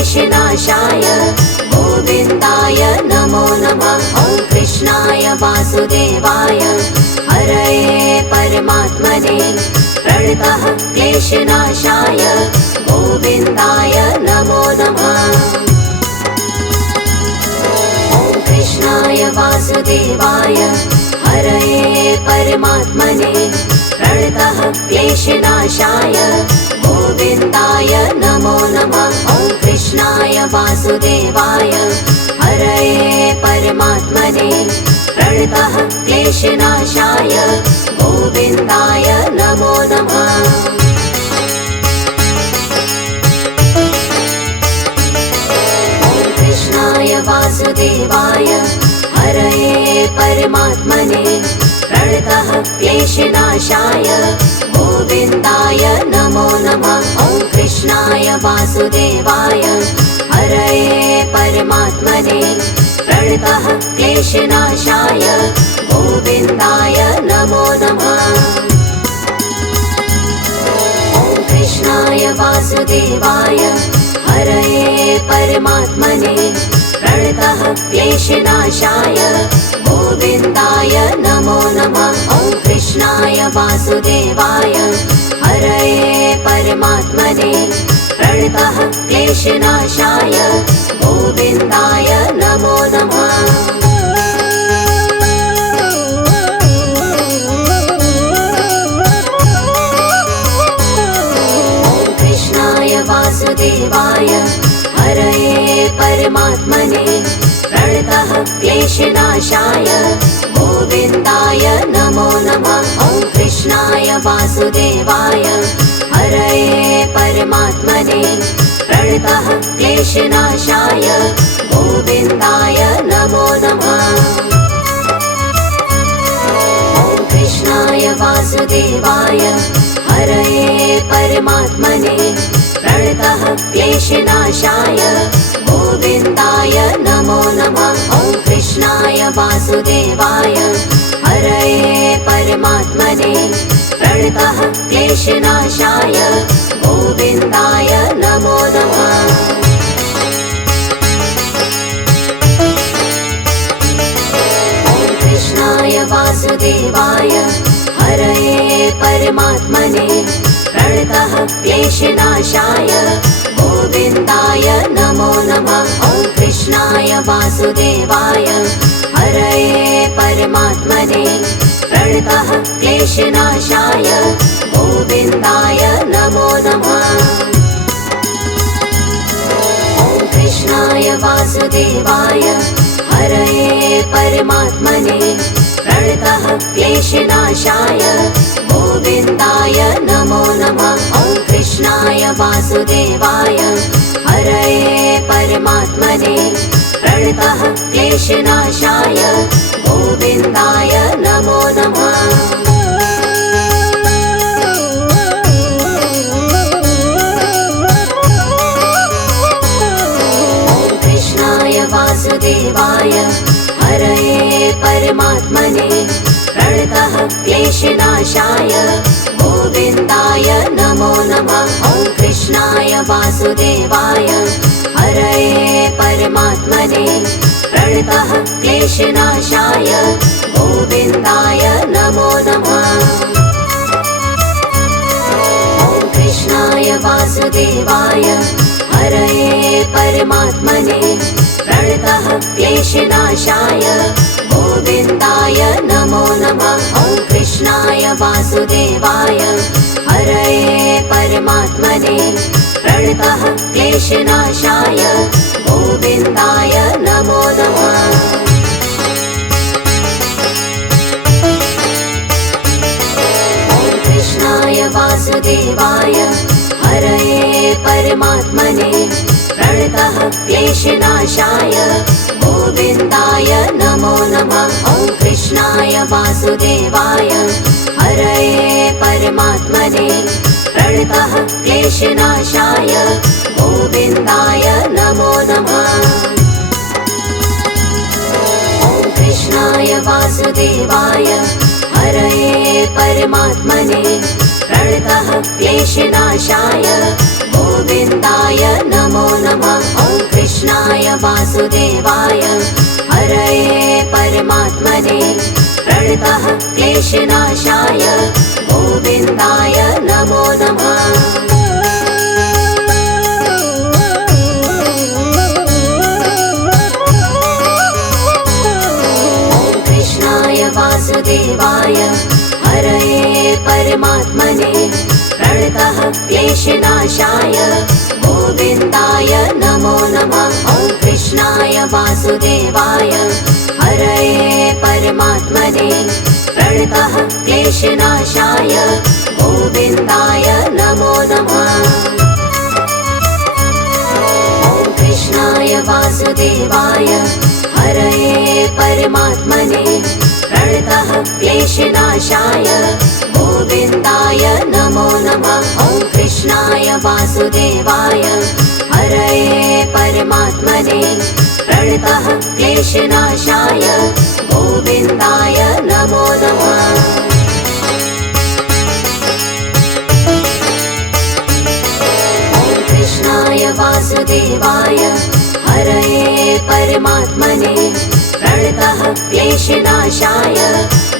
क्लेशनाशाय गोविन्दाय नमो नमः। ॐ कृष्णाय वासुदेवाय हरये परमात्मने प्रणतः क्लेशनाशाय गोविन्दाय नमो नमः। ॐ कृष्णाय वासुदेवाय हरये परमात्मने प्रणतः क्लेशनाशाय गोविन्दाय नमो नमः। ॐ कृष्णाय वासुदेवाय हरये परमात्मने प्रणतः क्लेशनाशाय गोविन्दाय नमो नमः। ॐ कृष्णाय वासुदेवाय हरये परमात्मने प्रणतः क्लेशनाशाय गोविन्दाय नमो नमः। ॐ कृष्णाय वासुदेवाय हरये परमात्मने प्रणतः क्लेशनाशाय गोविन्दाय नमो नमः। ॐ कृष्णाय वासुदेवाय हरये परमात्मने प्रणतः क्लेशनाशाय गोविन्दाय नमो नमः। ॐ कृष्णाय वासुदेवाय हरये परमात्मने प्रणतः क्लेशनाशाय गोविन्दाय नमो नमः। ॐ कृष्णाय वासुदेवाय हरये परमात्मने प्रणतः क्लेशनाशाय गोविन्दाय नमो नमः। ॐ कृष्णाय वासुदेवाय हरये परमात्मने प्रणतः क्लेशनाशाय गोविन्दाय नमो नमः। ॐ कृष्णाय वासुदेवाय हरये परमात्मने प्रणतः क्लेशनाशाय गोविन्दाय नमो नमः। ॐ कृष्णाय वासुदेवाय हरये परमात्मने प्रणतः क्लेशनाशाय गोविन्दाय नमो नमः। ॐ कृष्णाय वासुदेवाय हरये परमात्मने प्रणतः क्लेशनाशाय गोविन्दाय नमो नमः। ॐ कृष्णाय वासुदेवाय हरये परमात्मने प्रणतः क्लेशनाशाय गोविन्दाय नमो नमः। ॐ कृष्णाय वासुदेवाय हरये परमात्मने प्रणतः क्लेशनाशाय गोविन्दाय नमो नमः। ॐ कृष्णाय वासुदेवाय हरये परमात्मने प्रणतः क्लेशनाशाय गोविन्दाय नमो नमः। ॐ कृष्णाय वासुदेवाय हरये परमात्मने प्रणतः क्लेशनाशाय गोविन्दाय नमो नमः। ॐ कृष्णाय वासुदेवाय हरये परमात्मने प्रणतः क्लेशनाशाय गोविन्दाय नमो नमः। ॐ कृष्णाय वासुदेवाय हरये परमात्मने प्रणतः क्लेशनाशाय गोविन्दाय नमो नमः। ॐ कृष्णाय वासुदेवाय हरये परमात्मने प्रणतः क्लेशनाशाय गोविन्दाय नमो नमः। ॐ कृष्णाय वासुदेवाय हरये परमात्मने प्रणतः क्लेशनाशाय गोविन्दाय नमो नमः। ॐ कृष्णाय वासुदेवाय हरये परमात्मने प्रणतः क्लेशनाशाय गोविन्दाय नमो नमः। ॐ कृष्णाय वासुदेवाय हरये परमात्मने प्रणतः क्लेशनाशाय गोविन्दाय नमो नमः। वासुदेवाय हरये परमात्मने प्रणतः क्लेशनाशाय गोविन्दाय नमो नमः। वासुदेवाय हरये परमात्मने प्रणतः क्लेशनाशाय गोविन्दाय नमो नमः। ॐ कृष्णाय वासुदेवाय हरये परमात्मने प्रणतः क्लेशनाशाय गोविन्दाय नमो नमः। ॐ कृष्णाय वासुदेवाय हरये परमात्मने प्रणतः क्लेशनाशाय गोविन्दाय नमो नमः। ॐ कृष्णाय वासुदेवाय हरये परमात्मने प्रणतः क्लेशनाशाय गोविन्दाय नमो नमः। ॐ कृष्णाय वासुदेवाय हरये परमात्मने प्रणतः क्लेशनाशाय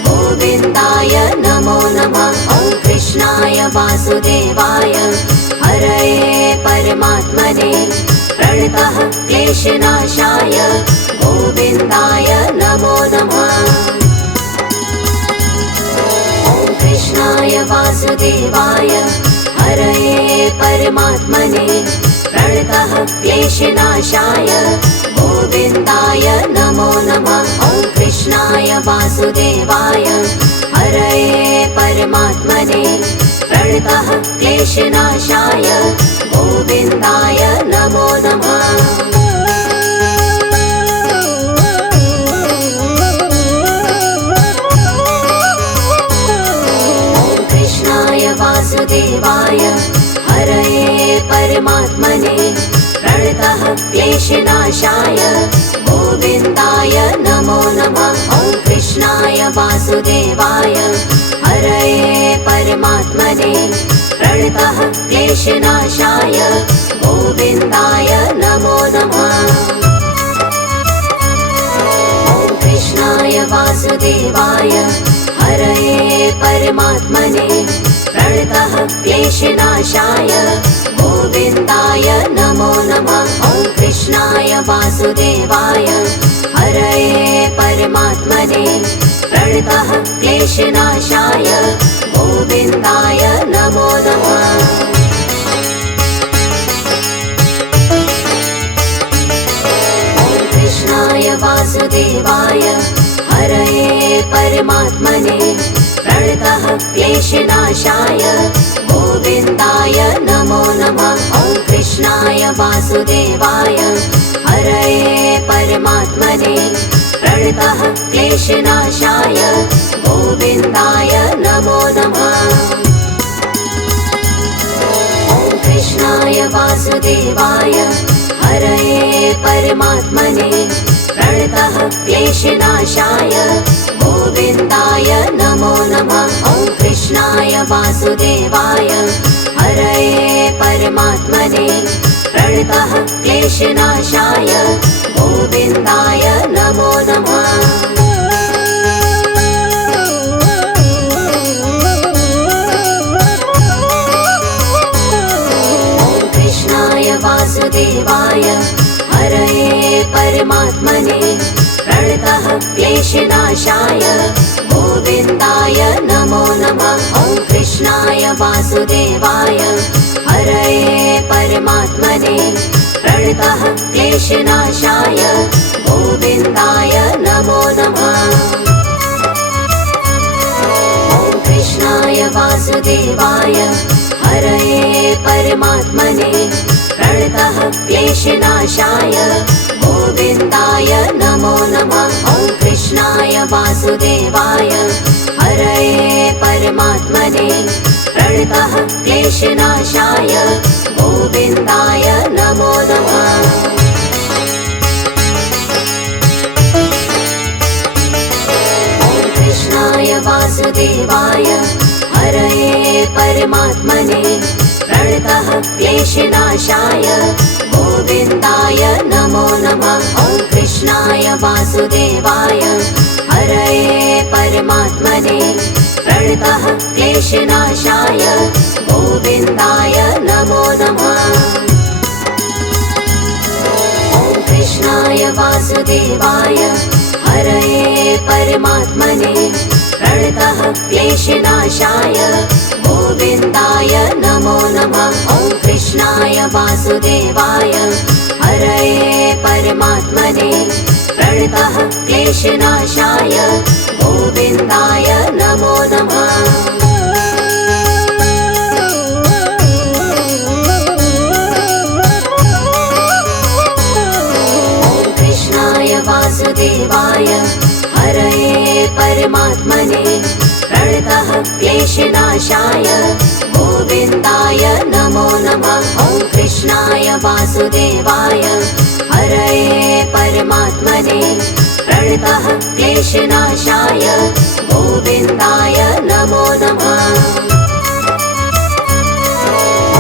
गोविन्दाय नमो नमः। ॐ कृष्णाय वासुदेवाय हरये परमात्मने प्रणतः क्लेशनाशाय गोविन्दाय नमो नमः। ॐ कृष्णाय वासुदेवाय हरये परमात्मने प्रणतः क्लेशनाशाय गोविन्दाय नमो नमः। ॐ कृष्णाय वासुदेवाय हरये परमात्मने प्रणतः क्लेशनाशाय गोविन्दाय नमो नमः। ॐ कृष्णाय वासुदेवाय हरये परमात्मने प्रणतः क्लेशनाशाय गोविन्दाय नमो नमः। ॐ कृष्णाय वासुदेवाय हरये परमात्मने प्रणतः क्लेशनाशाय गोविन्दाय नमो नमः। ॐ कृष्णाय वासुदेवाय हरये परमात्मने प्रणतः क्लेशनाशाय गोविन्दाय नमो नमः। ॐ कृष्णाय वासुदेवाय हरये परमात्मने प्रणतः क्लेशनाशाय गोविन्दाय नमो नमः। ॐ कृष्णाय वासुदेवाय हरये परमात्मने प्रणतः क्लेशनाशाय गोविन्दाय नमो नमः। ॐ कृष्णाय वासुदेवाय हरये परमात्मने प्रणतः क्लेशनाशाय गोविन्दाय नमो नमः। ॐ कृष्णाय वासुदेवाय हरये परमात्मने प्रणतः क्लेशनाशाय गोविन्दाय नमो नमः। ॐ कृष्णाय वासुदेवाय हरये परमात्मने प्रणतः क्लेशनाशाय गोविन्दाय नमो नमः। ॐ कृष्णाय वासुदेवाय हरये परमात्मने प्रणतः क्लेशनाशाय गोविन्दाय नमो नमः। ॐ कृष्णाय वासुदेवाय हरये परमात्मने प्रणतः क्लेशनाशाय गोविन्दाय नमो नमः। ॐ कृष्णाय वासुदेवाय हरये परमात्मने प्रणतः क्लेशनाशाय गोविन्दाय नमो नमः। ॐ कृष्णाय वासुदेवाय हरये परमात्मने प्रणतः क्लेशनाशाय गोविन्दाय नमो नमः। ॐ कृष्णाय वासुदेवाय हरये परमात्मने प्रणतः क्लेशनाशाय गोविन्दाय नमो नमः। वासुदेवाय हरये परमात्मने प्रणतः क्लेशनाशाय गोविन्दाय नमो नमः। ॐ कृष्णाय वासुदेवाय हरये परमात्मने प्रणतः क्लेशनाशाय गोविन्दाय नमो नमः। ॐ कृष्णाय वासुदेवाय हरये परमात्मने प्रणतः क्लेशनाशाय गोविन्दाय नमो नमः। ॐ कृष्णाय वासुदेवाय हरये परमात्मने प्रणतः क्लेशनाशाय गोविन्दाय नमो नमः। ॐ कृष्णाय वासुदेवाय हरये परमात्मने प्रणतः क्लेशनाशाय गोविन्दाय नमो नमः।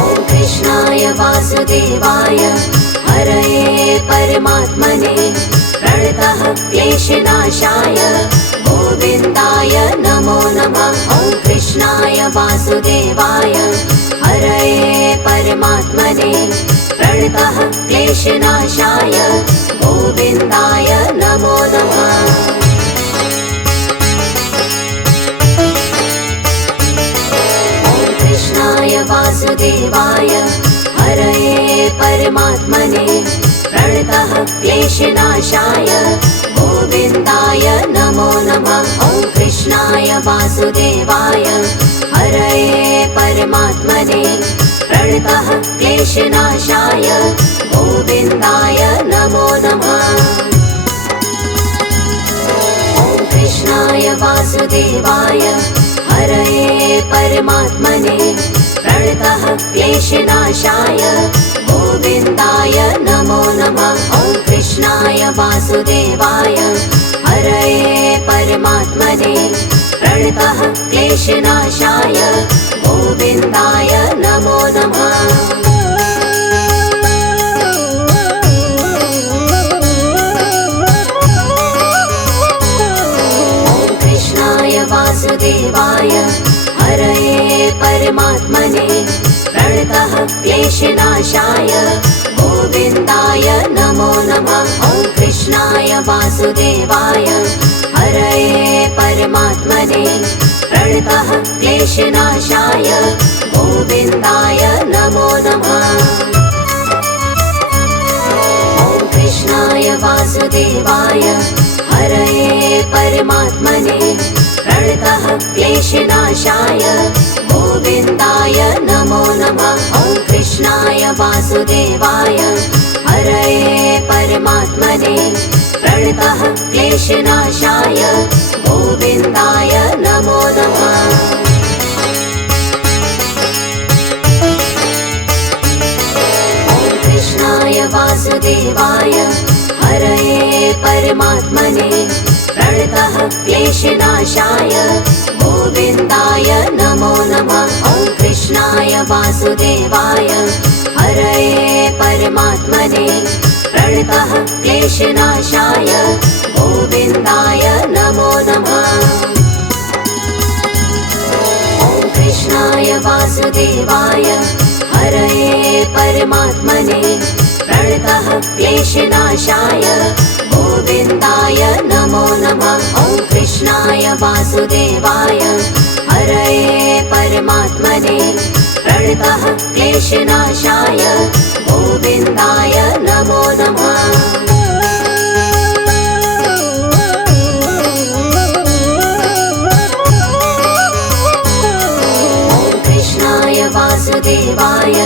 ॐ कृष्णाय वासुदेवाय हरये परमात्मने प्रणतः क्लेशनाशाय गोविन्दाय नमो नमः। ॐ कृष्णाय वासुदेवाय हरये परमात्मने प्रणतः क्लेशनाशाय गोविन्दाय नमो नमः। ॐ कृष्णाय वासुदेवाय हरये परमात्मने प्रणतः क्लेशनाशाय गोविन्दाय नमो नमः। ॐ कृष्णाय वासुदेवाय हरये परमात्मने प्रणतः क्लेशनाशाय गोविन्दाय नमो नमः। ॐ कृष्णाय वासुदेवाय हरये परमात्मने प्रणतः क्लेशनाशाय गोविन्दाय नमो नमः। ॐ कृष्णाय वासुदेवाय हरये परमात्मने प्रणतः क्लेशनाशाय गोविन्दाय नमो नमः। ॐ कृष्णाय वासुदेवाय हरये परमात्मने प्रणतः क्लेशनाशाय गोविन्दाय नमो नमः। ॐ कृष्णाय वासुदेवाय हरये परमात्मने प्रणतः क्लेशनाशाय गोविन्दाय नमो नमः। ॐ कृष्णाय वासुदेवाय हरये परमात्मने प्रणतः क्लेशनाशाय गोविन्दाय नमो नमः। ॐ कृष्णाय वासुदेवाय हरये परमात्मने प्रणतः क्लेशनाशाय गोविन्दाय नमो नमः। ॐ कृष्णाय वासुदेवाय हरये परमात्मने प्रणतः क्लेशनाशाय गोविन्दाय नमो नमः। ॐ कृष्णाय वासुदेवाय हरये परमात्मने प्रणतः क्लेशनाशाय गोविन्दाय नमो नमः। ॐ कृष्णाय वासुदेवाय हरये परमात्मने प्रणतः क्लेशनाशाय गोविन्दाय नमो नमः। ॐ कृष्णाय वासुदेवाय हरये परमात्मने प्रणतः क्लेशनाशाय गोविन्दाय नमो नमः। ॐ कृष्णाय वासुदेवाय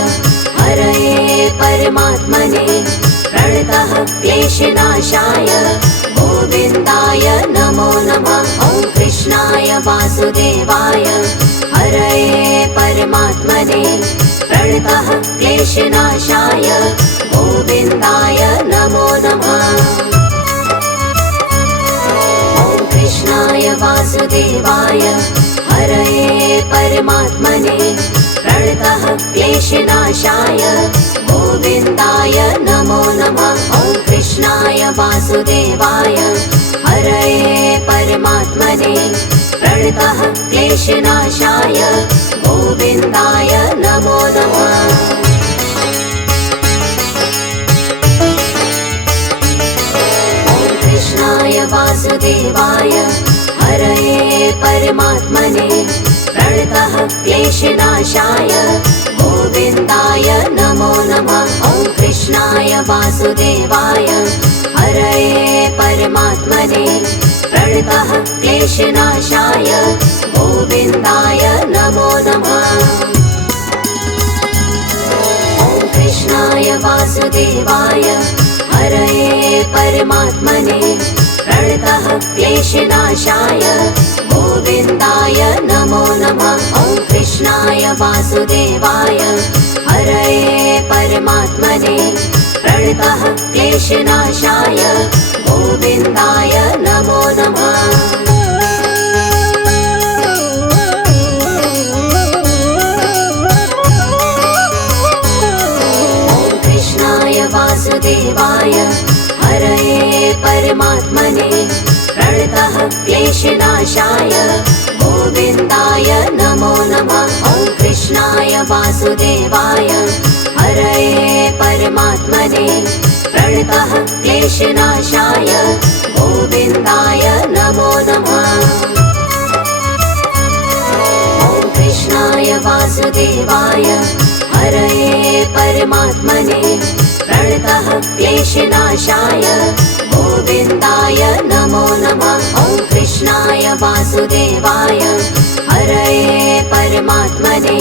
हरये परमात्मने प्रणतः क्लेशनाशाय गोविन्दाय नमो नमः। ॐ कृष्णाय वासुदेवाय हरये परमात्मने प्रणतः क्लेशनाशाय गोविन्दाय नमो नमः। ॐ कृष्णाय वासुदेवाय हरये परमात्मने प्रणतः क्लेशनाशाय गोविन्दाय नमो नमः। ॐ कृष्णाय वासुदेवाय क्लेशनाशाय गोविन्दाय नमो नमः। कृष्णाय वासुदेवाय हरये परमात्मने प्रणतः क्लेशनाशाय गोविन्दाय नमो नमः। ॐ कृष्णाय वासुदेवाय हरये परमात्मने प्रणतः क्लेशनाशाय गोविन्दाय नमो नमः। ॐ कृष्णाय वासुदेवाय हरये परमात्मने प्रणतः क्लेशनाशाय गोविन्दाय नमो नमः। ॐ कृष्णाय वासुदेवाय हरये परमात्मने प्रणतः क्लेशनाशाय गोविन्दाय नमो नमः। वासुदेवाय हरये परमात्मने प्रणतः क्लेशनाशाय गोविन्दाय नमो नमः। ॐ कृष्णाय वासुदेवाय हरये परमात्मने प्रणतः क्लेशनाशाय गोविन्दाय नमो नमः। ॐ कृष्णाय वासुदेवाय हरये परमात्मने प्रणतः क्लेशनाशाय गोविन्दाय नमो नमः। ॐ कृष्णाय वासुदेवाय हरये परमात्मने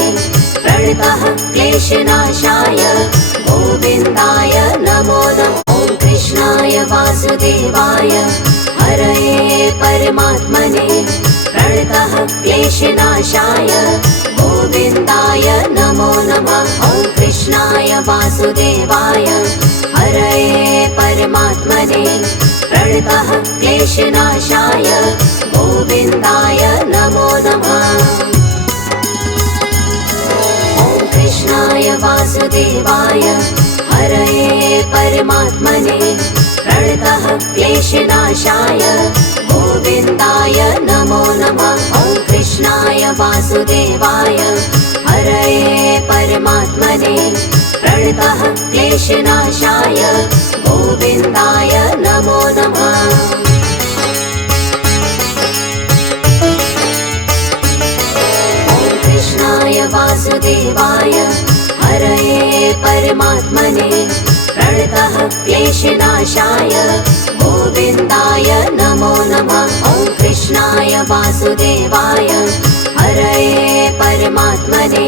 प्रणतः क्लेशनाशाय गोविन्दाय नमो नमः। ॐ कृष्णाय वासुदेवाय हरये परमात्मने प्रणतः क्लेशनाशाय गोविन्दाय नमो नमः। ॐ कृष्णाय वासुदेवाय हरये परमात्मने प्रणतः क्लेशनाशाय गोविन्दाय नमो नमः। ॐ कृष्णाय वासुदेवाय हरये परमात्मने प्रणतः क्लेशनाशाय गोविन्दाय नमो नमः। ॐ कृष्णाय वासुदेवाय हरये परमात्मने प्रणतः क्लेशनाशाय गोविन्दाय नमो नमः। ॐ कृष्णाय वासुदेवाय हरये परमात्मने प्रणतः क्लेशनाशाय गोविन्दाय नमो नमः। ॐ कृष्णाय वासुदेवाय हरये परमात्मने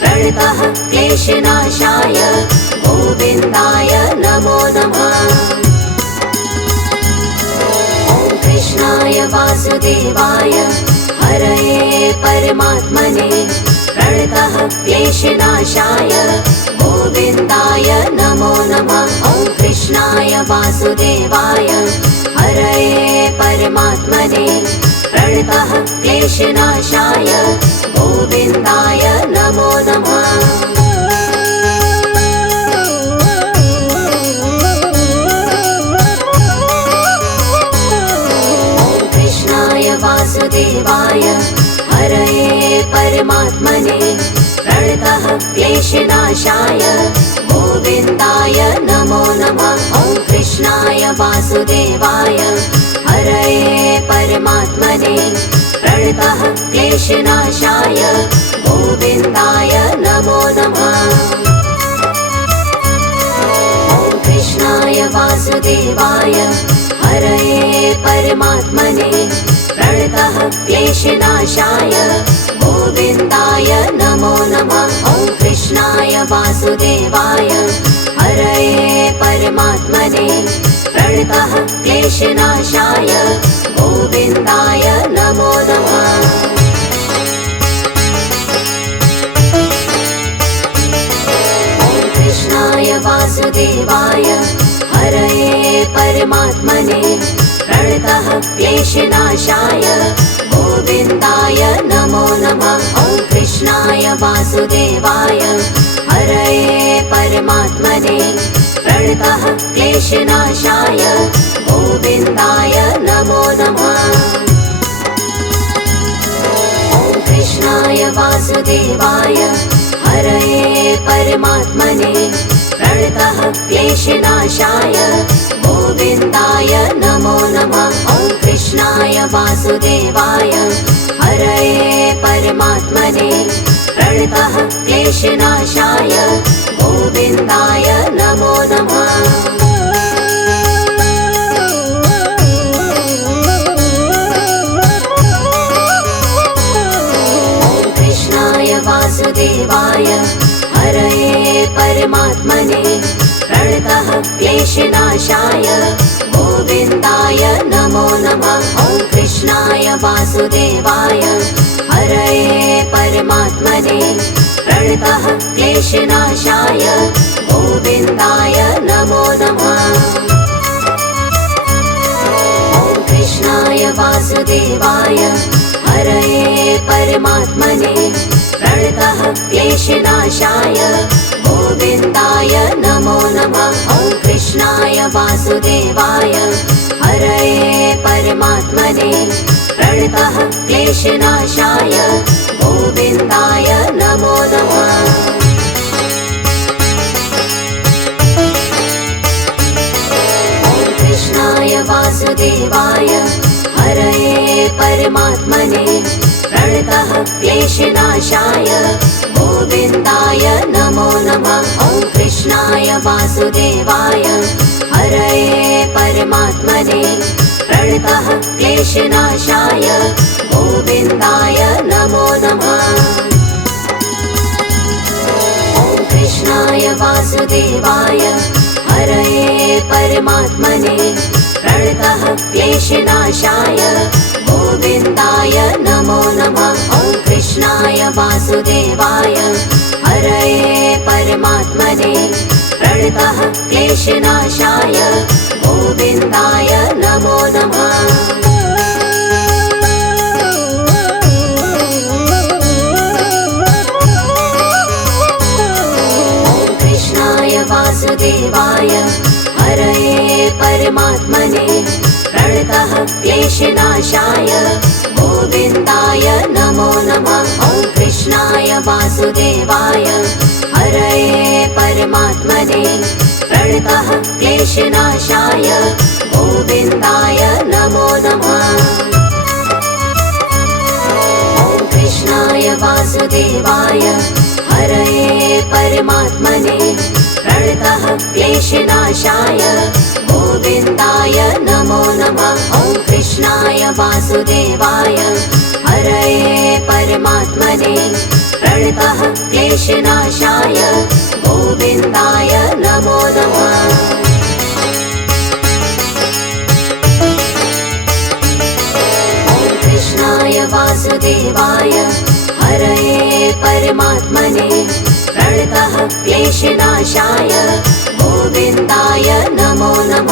प्रणतः क्लेशनाशाय गोविन्दाय नमो नमः। ॐ कृष्णाय वासुदेवाय हरये परमात्मने प्रणतः क्लेशनाशाय गोविन्दाय नमो नमः। ॐ कृष्णाय वासुदेवाय हरये परमात्मने प्रणतः क्लेशनाशाय गोविन्दाय नमो नमः। ॐ कृष्णाय वासुदेवाय हरये परमात्मने प्रणतः क्लेशनाशाय गोविन्दाय नमो नमः। ॐ कृष्णाय वासुदेवाय हरये परमात्मने प्रणतः क्लेशनाशाय गोविन्दाय नमो नमः। ॐ कृष्णाय वासुदेवाय हरये परमात्मने प्रणतः क्लेशनाशाय गोविन्दाय नमो नमः। ॐ कृष्णाय वासुदेवाय हरये परमात्मने प्रणतः क्लेशनाशाय गोविन्दाय नमो नमः। ॐ कृष्णाय वासुदेवाय हरये परमात्मने प्रणतः क्लेशनाशाय गोविन्दाय नमो नमः। ॐ कृष्णाय वासुदेवाय हरये परमात्मने प्रणतः क्लेशनाशाय गोविन्दाय नमो नमः। ॐ कृष्णाय वासुदेवाय हरये परमात्मने प्रणतः क्लेशनाशाय गोविन्दाय नमो नमः। ॐ कृष्णाय वासुदेवाय हरये परमात्मने प्रणतः क्लेशनाशाय गोविन्दाय नमो नमः। वासुदेवाय हरये परमात्मने प्रणतः क्लेशनाशाय गोविन्दाय नमो नमः। ॐ कृष्णाय वासुदेवाय हरये परमात्मने प्रणतः क्लेशनाशाय गोविन्दाय नमो नमः। ॐ कृष्णाय वासुदेवाय हरये परमात्मने प्रणतः क्लेशनाशाय गोविन्दाय नमो नमः। ॐ कृष्णाय वासुदेवाय हरये परमात्मने प्रणतः क्लेशनाशाय गोविन्दाय नमो नमः। ॐ कृष्णाय वासुदेवाय हरये परमात्मने प्रणतः क्लेशनाशाय गोविन्दाय नमो नमः। ॐ कृष्णाय वासुदेवाय हरये परमात्मने प्रणतः क्लेशनाशाय गोविन्दाय नमो नमः। ॐ कृष्णाय वासुदेवाय हरये परमात्मने प्रणतः क्लेशनाशाय गोविन्दाय नमो नमः। ॐ कृष्णाय वासुदेवाय हरये परमात्मने प्रणतः क्लेशनाशाय गोविन्दाय नमो नमः। ॐ कृष्णाय वासुदेवाय हरये परमात्मने प्रणतः क्लेशनाशाय गोविन्दाय नमो नमः। ॐ कृष्णाय वासुदेवाय हरये परमात्मने प्रणतः क्लेशनाशाय गोविन्दाय नमो नमः। ॐ कृष्णाय वासुदेवाय हरये परमात्मने प्रणतः क्लेशनाशाय गोविन्दाय नमो नमः। ॐ कृष्णाय वासुदेवाय हरये परमात्मने प्रणतः क्लेशनाशाय गोविन्दाय नमो नमः। ॐ कृष्णाय वासुदेवाय हरये परमात्मने प्रणतः क्लेशनाशाय गोविन्दाय नमो नमः।